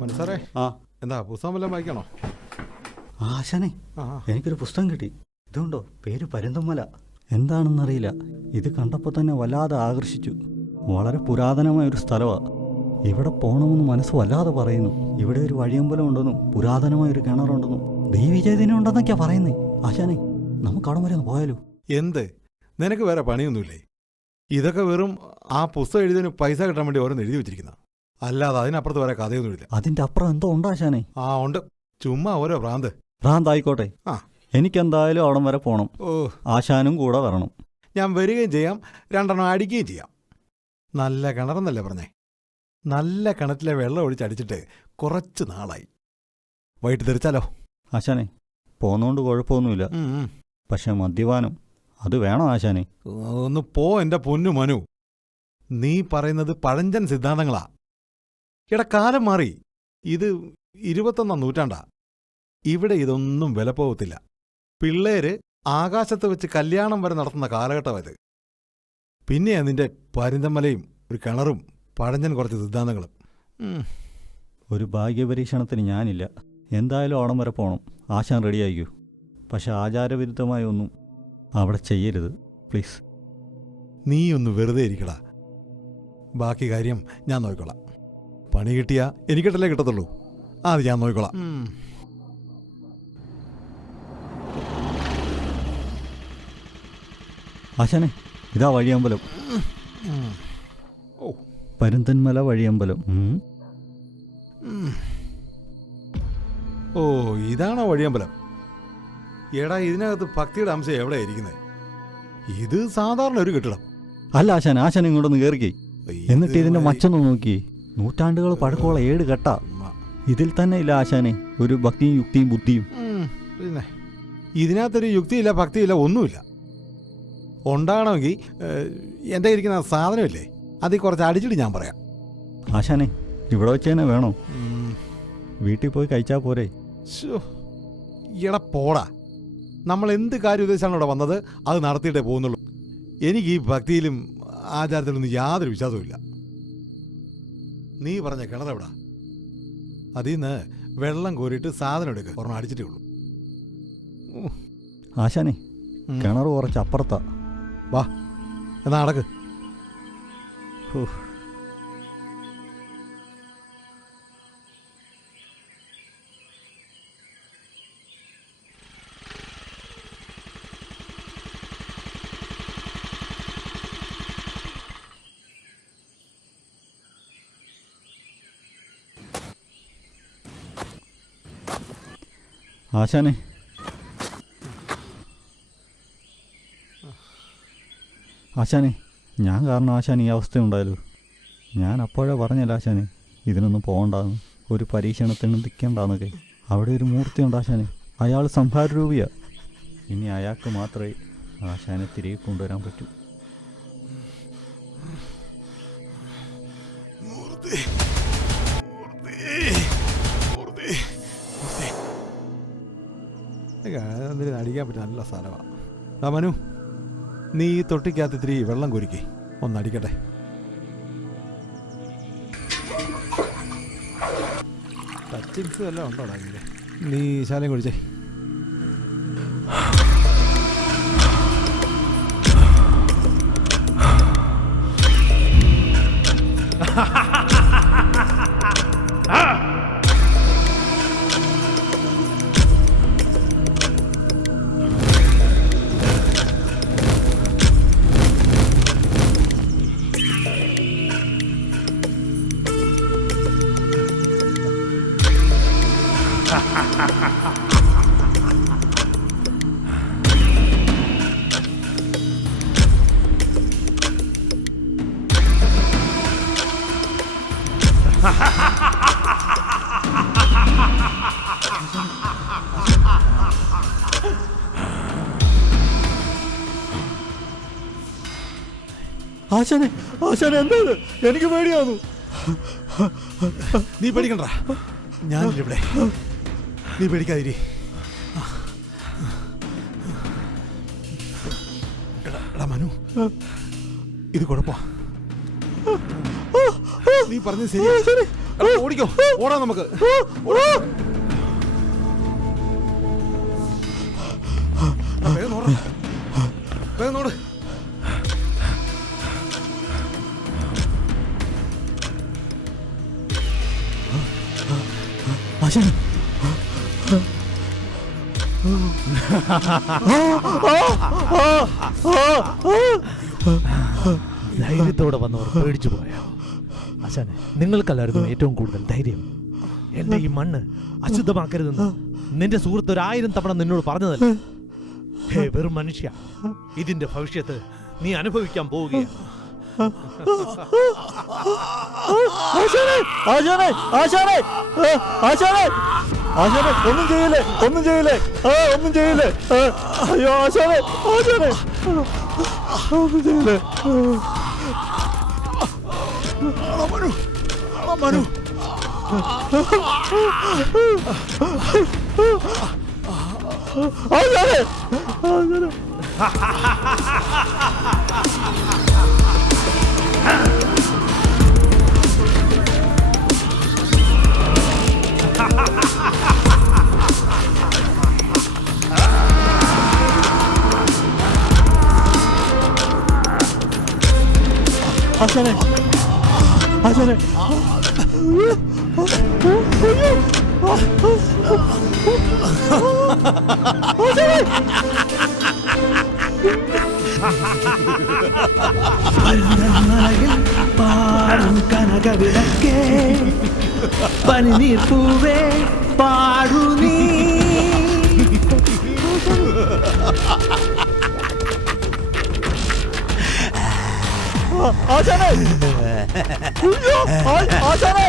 മനസ്സാറേ, എന്താ പുസ്തകം വല്ലതും വായിക്കണോ? ആശാനെ, എനിക്കൊരു പുസ്തകം കിട്ടി. ഇതുകൊണ്ടോ, പേര് പരുന്തമല. എന്താണെന്നറിയില്ല. ഇത് കണ്ടപ്പോൾ തന്നെ വല്ലാതെ ആകർഷിച്ചു. വളരെ പുരാതനമായ ഒരു സ്ഥലമാണ്. ഇവിടെ പോകണമെന്ന് മനസ്സ് വല്ലാതെ പറയുന്നു. ഇവിടെ ഒരു വഴിയമ്പലം ഉണ്ടെന്നും പുരാതനമായൊരു കിണറുണ്ടെന്നും ദേവീചൈതന്യം ഉണ്ടെന്നൊക്കെയാ പറയുന്നേ. ആശാനെ, നമുക്ക് അവിടെ വരെ ഒന്ന് പോയാലോ? എന്ത്, നിനക്ക് വേറെ പണിയൊന്നുമില്ലേ? ഇതൊക്കെ വെറും ആ പുസ്തകം എഴുതിയതിന് പൈസ കിട്ടാൻ വേണ്ടി ഓരോന്ന് എഴുതി വെച്ചിരിക്കുന്ന, അല്ലാതെ അതിനപ്പുറത്ത് വേറെ കഥയൊന്നുമില്ല. അതിന്റെ അപ്പുറം എന്തോ ഉണ്ടോ ആശാനെ? ഉണ്ട്, ചുമ്മാ ഓരോ ഭ്രാന്തായിക്കോട്ടെ. എനിക്കെന്തായാലും അവിടം വരെ പോകണം. ആശാനും കൂടെ വരണം. ഞാൻ വരികയും ചെയ്യാം, 2 എണ്ണം അടിക്കുകയും ചെയ്യാം. നല്ല കിണറെന്നല്ലേ പറഞ്ഞേ? നല്ല കിണറ്റിലെ വെള്ളം ഒഴിച്ചടിച്ചിട്ട് കുറച്ച് നാളായി. വൈകിട്ട് തെറിച്ചാലോ? ആശാനെ, പോന്നോണ്ട് കുഴപ്പമൊന്നുമില്ല. പക്ഷെ മദ്യപാനം അത് വേണോ ആശാനെ? ഒന്ന് പോ എൻ്റെ പൊന്നു മനു. നീ പറയുന്നത് പഴഞ്ചൻ സിദ്ധാന്തങ്ങളാ. കാലം മാറി. ഇത് 21-ാം നൂറ്റാണ്ടാ. ഇവിടെ ഇതൊന്നും വിലപ്പോകത്തില്ല. പിള്ളേര് ആകാശത്ത് വെച്ച് കല്യാണം വരെ നടത്തുന്ന കാലഘട്ടമായത്. പിന്നെയാ നിന്റെ പരുന്തമലയും ഒരു കിണറും പഴഞ്ചൻ കുറച്ച് സിദ്ധാന്തങ്ങളും. ഒരു ഭാഗ്യപരീക്ഷണത്തിന് ഞാനില്ല. എന്തായാലും അവിടം വരെ പോകണം. ആശാൻ റെഡിയായിക്കൂ. പക്ഷെ ആചാരവിരുദ്ധമായ ഒന്നും അവിടെ ചെയ്യരുത്, പ്ലീസ്. നീ ഒന്ന് വെറുതെ ഇരിക്കടാ. ബാക്കി കാര്യം ഞാൻ നോക്കിക്കോളാം. പണി കിട്ടിയാ എനിക്കിട്ടല്ലേ കിട്ടത്തുള്ളൂ. അത് ഞാൻ നോക്കിക്കോളാം. ആശാനെ, ഇതാ വഴിയമ്പലം. പരുന്തന്മല വഴിയമ്പലം. ഇതാണോ വഴിയമ്പലം? എടാ, ഇതിനകത്ത് ഭക്തിയുടെ അംശം എവിടെയാ ഇരിക്കുന്നത്? ഇത് സാധാരണ ഒരു കെട്ടിടം അല്ല ആശാൻ. ആശാൻ ഇങ്ങോട്ടൊന്ന് കയറിക്കേ. എന്നിട്ട് ഇതിന്റെ മച്ചൊന്ന് നോക്കി. നൂറ്റാണ്ടുകൾ പഴക്കമുള്ള 7 കെട്ടാ. ഇതിൽ തന്നെ ഇല്ല ആശാനെ ഒരു ഭക്തിയും യുക്തിയും ബുദ്ധിയും. പിന്നെ ഇതിനകത്തൊരു യുക്തിയില്ല, ഭക്തിയില്ല, ഒന്നുമില്ല. ഉണ്ടാകണമെങ്കിൽ എൻ്റെ ഇരിക്കുന്ന സാധനമില്ലേ, അതിൽ കുറച്ച് അടിച്ചിട്ട് ഞാൻ പറയാം. ആശാനെ, ഇവിടെ വെച്ച് തന്നെ വേണോ? വീട്ടിൽ പോയി കഴിച്ചാൽ പോരെ? എടാ പോടാ. നമ്മൾ എന്ത് കാര്യം ഉദ്ദേശിച്ചാണ് ഇവിടെ വന്നത് അത് നടത്തിയിട്ടേ പോകുന്നുള്ളൂ. എനിക്ക് ഈ ഭക്തിയിലും ആചാരത്തിലൊന്നും യാതൊരു വിശ്വാസവുമില്ല. നീ പറഞ്ഞ കിണറെവിടാ? അതിൽ നിന്ന് വെള്ളം കോരിയിട്ട് സാധനം എടുക്കുക, ഒരെണ്ണം അടിച്ചിട്ടേ ഉള്ളൂ. ആശാനെ, കിണർ കുറച്ച് അപ്പുറത്താ. വാ, എന്നാ അടക്ക്. ആശാനെ, ആശാനെ, ഞാൻ കാരണം ആശാൻ ഈ അവസ്ഥയുണ്ടായല്ലോ. ഞാൻ അപ്പോഴേ പറഞ്ഞല്ല ആശാനെ ഇതിനൊന്നും പോകണ്ടെന്ന്, ഒരു പരീക്ഷണത്തിന് നിൽക്കേണ്ടെന്നൊക്കെ. അവിടെ ഒരു മൂർത്തിയുണ്ട് ആശാനെ, അയാൾ സംഹാരരൂപിയാണ്. ഇനി അയാൾക്ക് മാത്രമേ ആശാനെ തിരികെ കൊണ്ടുവരാൻ പറ്റൂ. അടിക്കാൻ പറ്റുന്ന നല്ല സ്ഥലമാണ്. മനു, നീ ഈ തൊട്ടിക്കകത്ത് ഇത്തിരി വെള്ളം കുരുക്കി ഒന്നടിക്കട്ടെ. ടച്ചിങ്സ് എല്ലാം ഉണ്ടോ? നീ ശാലയും കുടിച്ചേ. ആശാനെ, ആശാനെ, എന്താണ്? എനിക്ക് പേടിയാന്നു. നീ പേടിക്കണ്ട, ഞാനിവിടെ. നീ പേടിക്കാതിരി. മനു, ഇത് കുഴപ്പാ. നീ പറഞ്ഞത് ശരി. ഓടിക്കോ, ഓടാ നമുക്ക്. വേഗം നോടാ, വേഗം നോട്. ആശാനെ, ധൈര്യത്തോടെ വന്നവർ പേടിച്ചു പോയോ? ആശാനെ, നിങ്ങൾക്കല്ലായിരുന്നു ഏറ്റവും കൂടുതൽ ധൈര്യം. എന്റെ ഈ മണ്ണ് അശുദ്ധമാക്കരുതെന്ന് നിന്റെ സുഹൃത്ത് 1000 തവണ നിന്നോട് പറഞ്ഞതല്ല. ഹേ വെറും മനുഷ്യ, ഇതിന്റെ ഭവിഷ്യത്ത് നീ അനുഭവിക്കാൻ പോവുകയാണ്. ആശാനെ, ആശാനെ, ആശാനെ, ആശാനെ, ആശാനെ, ഒന്നും ചെയ്യില്ലേ, ഒന്നും ചെയ്യില്ലേ, ഒന്നും ചെയ്യില്ലേ. അയ്യോ ആശാനെ, ആശാനെ, ഒന്നും ചെയ്യില്ലേ. മനു, മനു. ആശാനെ, ആശാനെ. ആശാനെ, ആശാനെ, പാടും കനകവിളക്കേ, പനിനീർ പൂവേ പാടു നീ. ആശാനെ, ആശാനെ.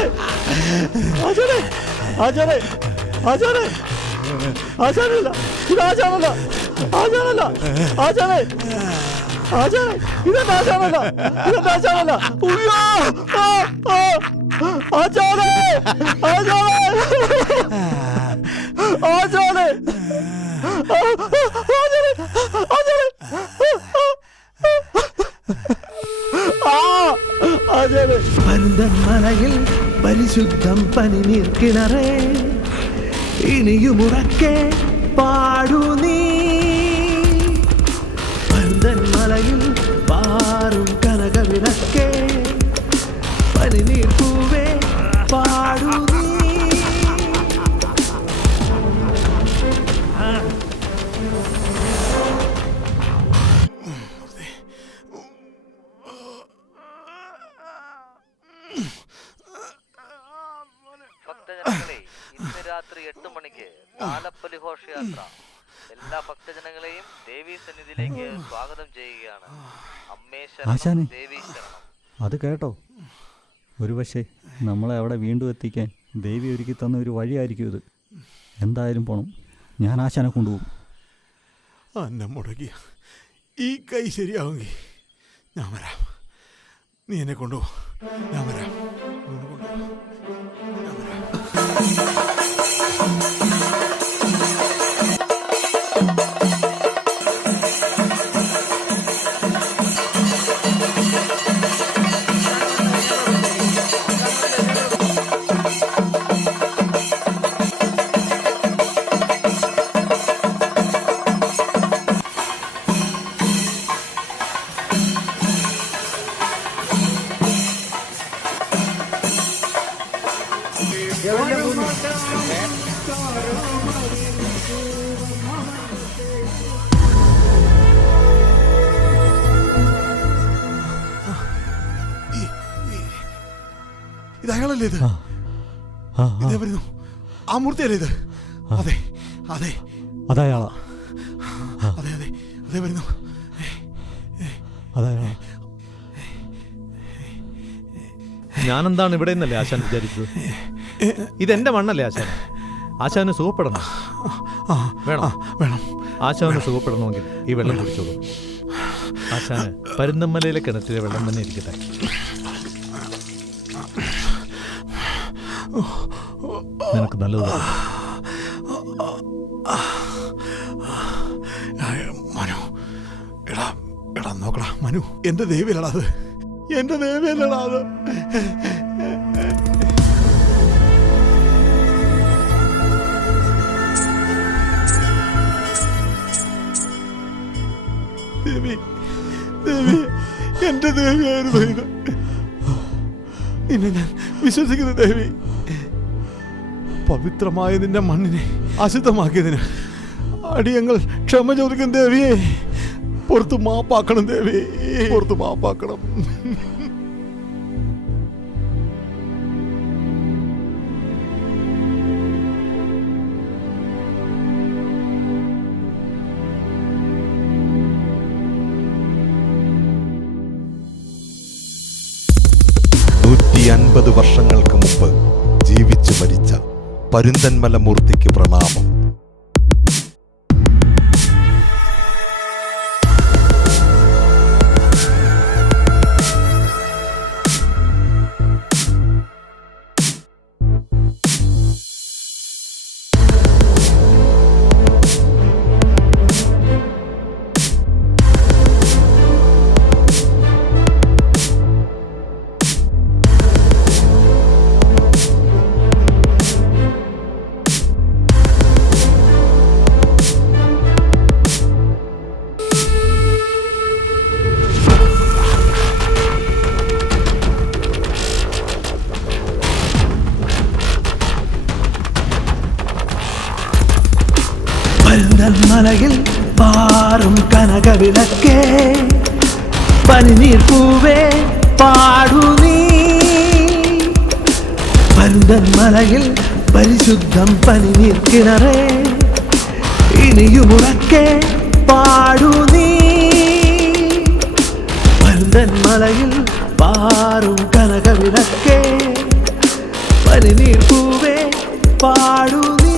ആശാനെ, ആശാനെ, ആശാനെ, ആശാനെ, ആശാനല്ല, ഇത് ആശാനല്ല, ആശാനല്ല, ആശാനെ, ആശാനെ, ഇതെന്താ ആശാനല്ല, ഇതെന്താ ആശാനല്ല. ഉയ്യോ, ആശാനെ, ആശാനെ, ആശാനെ, ആശാനെ, ആശാനെ, ആശാനെ. പന്തന്മലയിൽ പരിശുദ്ധം പനിനീർ കിണറേ, ഇനിയുമുറക്കെ പാടു നീ. പന്തന്മലയിൽ പാറും കനകവിളക്കേ, പനിനീർ പൂവേ പാടു നീ. ഭക്തജനങ്ങളെ, ഇന്ന് രാത്രി 8 മണിക്ക് താലപ്പൊലി ഘോഷയാത്ര എല്ലാ ഭക്തജനങ്ങളെയും ദേവീ സന്നിധിയിലേക്ക് സ്വാഗതം ചെയ്യുകയാണ്. അമ്മേ ശരണം, ആശാനെ. ദേവീ ശരണം. അത് കേട്ടോ, ഒരു പക്ഷേ നമ്മളെ അവിടെ വീണ്ടും എത്തിക്കാൻ ദേവി ഒരുക്കി തന്ന ഒരു വഴിയായിരിക്കും ഇത്. എന്തായാലും പോണം, ഞാൻ ആശാനെ കൊണ്ടുപോകും. എന്നെ മുടങ്ങിയ ഈ കൈ ശരിയാവുമെങ്കിൽ ഞാൻ വരാം. നീ എന്നെ കൊണ്ടുപോ, ഞാൻ വരാം. ഞാൻ വരാം. ഇത് അയാളല്ലേ? ഇത് ഇതേ വരുന്നു. ആ മൂർത്തിയല്ലേ ഇത്? അതെ അതെ അതയാളാ, അതെ അതെ അതേ വരുന്നു. അതയാളാ. ഞാനെന്താണ് ഇവിടെ നിന്നല്ലേ ആശാൻ വിചാരിച്ചത്? ഇതെന്റെ മണ്ണല്ലേ ആശാൻ? ആശാന് സുഖപ്പെടണം. വേണം വേണം. ആശാന് സുഖപ്പെടണമെങ്കിൽ ഈ വെള്ളം കുടിച്ചോളൂ. ആശാന് പരുന്തമ്മലയിലെ കിണറ്റിലെ വെള്ളം തന്നെ ഇരിക്കട്ടെ. നിനക്ക് നല്ലത്. മനു, എടാ എടാ നോക്കടാ മനു, എന്റെ ദേവിയല്ലടാ അത്, എന്റെ ദേവിയല്ലടാ അത്. ദേവി, ദേവി, എന്റെ ദേവിയായിരുന്നു ഇത്. നിന്നെ ഞാൻ വിശ്വസിക്കുന്നു ദേവി. പവിത്രമായ നിന്റെ മണ്ണിനെ അശുദ്ധമാക്കിയതിന് അടിയങ്ങൾ ക്ഷമ ചോദിക്കും ദേവിയെ. പുറത്ത് മാപ്പാക്കണം ദേവി, പുറത്ത് മാപ്പാക്കണം. വർഷങ്ങൾക്ക് മുമ്പ് ജീവിച്ചു മരിച്ച പരുന്തന്മല മൂർത്തിക്ക് പ്രണാമം. മലയിൽ പാറും കനകവിളക്കേ, പനിനീർ പൂവേ പാടു നീ. പരുന്തൻ മലയിൽ പരിശുദ്ധം പനിനീർ കിണറേ, ഇനിയുമുറക്കെ പാടു നീ. പരുന്തൻ മലയിൽ പാറും കനകവിളക്കേ, പനിനീർ പൂവേ പാടു നീ.